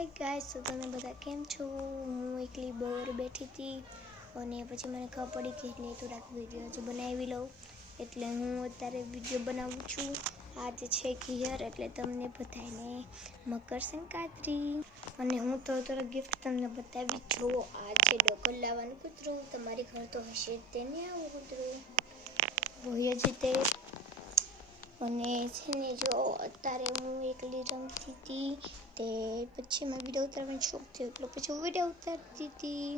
Hi guys, તો તમે બધા કેમ છો? હું એકલી બોર બેઠી હતી અને પછી મને ખબર પડી કે એટલે થોડાક વિડીયો જો બનાવી લઉં, એટલે હું અત્યારે વિડીયો બનાવું છું. આજે છે ઘિયર, એટલે તમને બધાને મકર સંક્રાંતિ. અને હું થોડા ગિફ્ટ તમને બતાવી. જો આ છે ડોકર લાવવાનું કૂતરું, તમારી ઘર તો હશે તેને આવું કૂતરું હોય જ તે. અને છે ને જો અત્યારે હું એકલી રમતી હતી, તે પછી મેં વિડીયો ઉતારવાનો શોખ થયો એટલે પછી હું વિડીયો ઉતારતી હતી.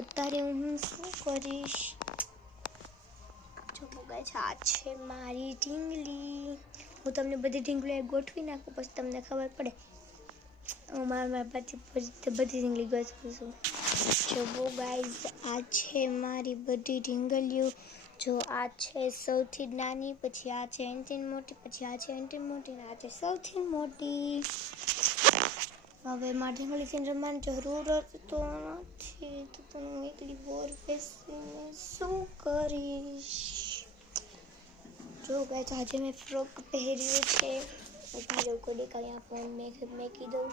અત્યારે હું શું કરીશ, જો ગાઈસ આ છે મારી ઢીંગલી. હું તમને બધી ઢીંગલીઓ ગોઠવી નાખું, પછી તમને ખબર પડે. હું મારા બધી ઢીંગલી ગોઠવું છું. જો ગાઈસ આ છે મારી બધી ઢીંગલીઓ. જો આ છે સૌથી નાની, પછી આ છે એન્ટીન મોટી, પછી આ છે એન્ટીન મોટી, ને આ છે સૌથી મોટી. હવે મારી ઢીંગલીથી રમવાની જરૂર તો નથી, તો હું એકલી બોર બેસીને શું કરીશ. જો ગાઈસ આજે મેં ફ્રોક પહેર્યું છે. ઉભી રહો, કોઈ અહીંયા ફોન મેકી દઉં.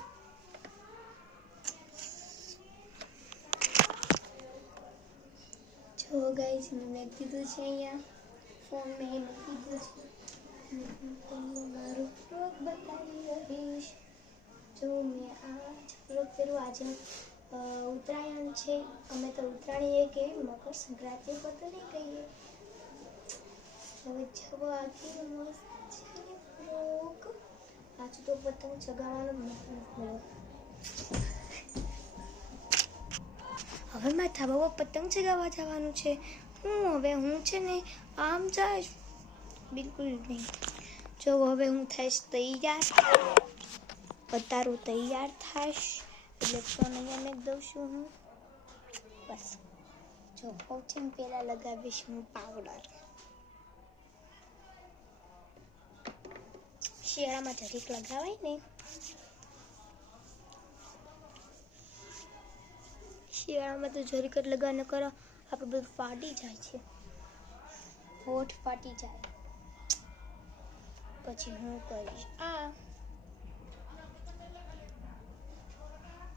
જો ગાઈસ મેં મેકી દીધું છે, અહીંયા ફોન મેં મૂકી દીધો છે. હું મારું ફ્રોક બતાવી રહીશ. જો મેં આ ફ્રોક પહેર્યું. આજે ઉત્તરાયણ છે, અમે તો ઉત્તરાયણ કે મકર સંક્રાંતિ પર તો નહીં કહીએ. હવે જવો આ કેવું મસ્ત છે ફ્રોક. પાછું તો પતંગ ચગાવવાનો મળ્યો. હવે મારા ધાબા પર પતંગ ચગાવવા જવાનું છે. હું છે ને આમ જઈશ બિલકુલ નહીં. જો હવે હું થઈશ તૈયાર, તારું તૈયાર થાશ એટલે ફોન અહીંયા મેં દઉં છું હું. બસ જો સૌથી પહેલા લગાવીશ હું પાવડર. શિયાળામાં જરીક લગાવાય ને, શિયાળામાં તો જરીક જ લગાને કરો, આપણે બધું ફાટી જાય છે, હોઠ ફાટી જાય. પછી હું કરીશ આ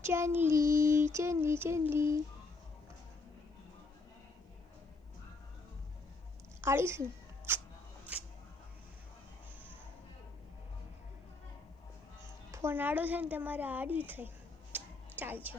ચાંદલી આડીશું. ફોન આડો છે ને તમારે આડી થઈ ચાલ છે.